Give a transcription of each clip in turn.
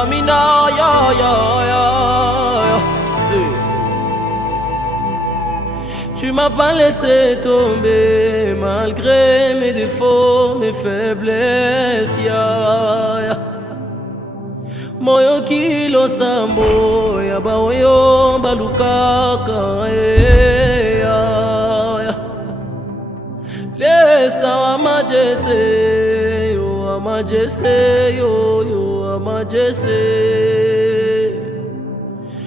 Amina, ya, ya, ya, ya. Tu m'as pas laissé tomber malgré mes défauts, mes faiblesses, ya, ya. Moyo kilo sambo ya baoyo balukaka, ya, ya. Lesa wa majese, yo wa majese, yo wa majese.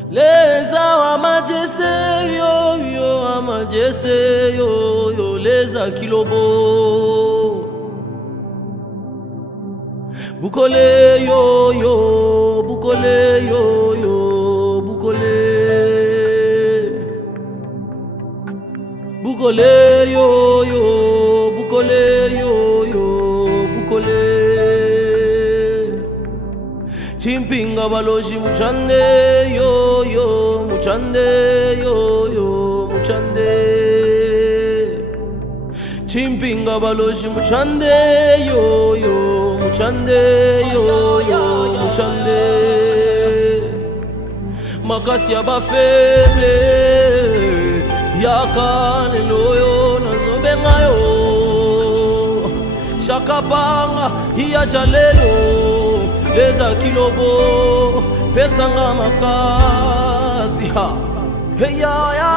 Lesa wa majese, yo wa majese, yo lesa kilobo. Bukole yo, bukole yo, bukole. Bukole yo, bukole yo, bukole. Chimpinga baloji muchande yo, muchande yo, muchande. Chimpinga baloji muchande yo, muchande yo, muchande. Makasi ya ba faible yakane loyo nazobenga yo. Shakapanga hiya jalelo leza kilobo pesanga makasi ha. Hey ya ya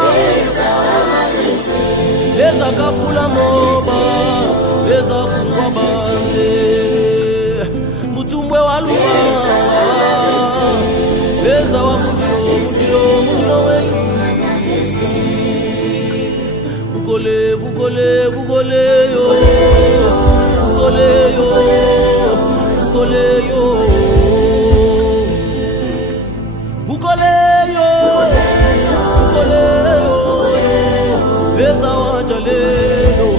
leza kafula moba leza kuwa banze mutumbwe wa lumanga leza wa mujilo wengi. Bukole, bukole, bukole yo, bukole yo, bukole yo, bukole yo, bukole yo, leza wajalelo.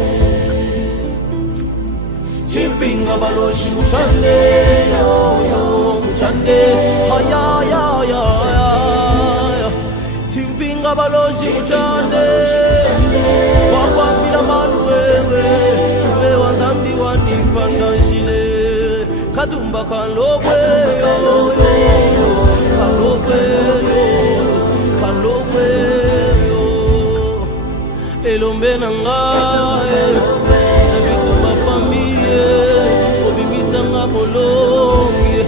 Chimpinga baloshi muchande yo, muchande, haya ya ya ya. Chimpinga baloshi muchande, wakwambila maluwewe, suwe wazambi wanipandashile. Katumba kalobwe yo, kalobwe yo, kalobwe yo. Elombe nangaye, nabitumba famiye, obimisa nga bolongi.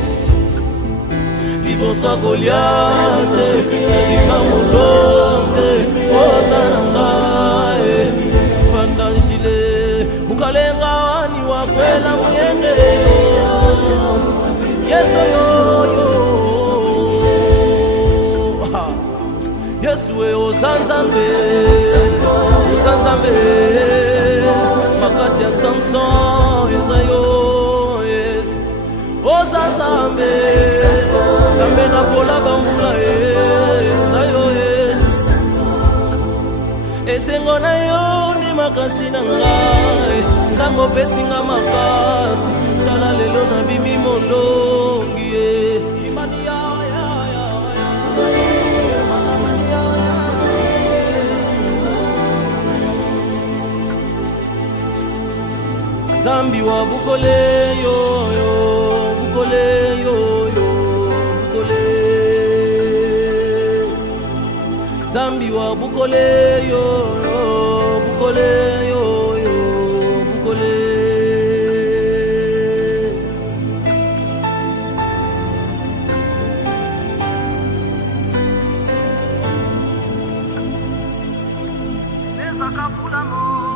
Vibosa Goliate, nabima molonge, ozana ngaye, pandashile. Mukalenga wani wakwela muyende yo, Yesu yo. Yesu we osanzambe, osanzambe. Makasi ya Samson, Yesayo, yes. Osanzambe, zambe na pola bambula, Yesayo, yes. Esengo na yo ni makasi na ngai, zango pesinga makasi, tala lelo na bimi molongi, Imani ya ya ya ya. Zambi wa bukole yo, bukole yo, bukole. Zambi wa bukole yo, bukole yo, bukole. Leza kapula mo.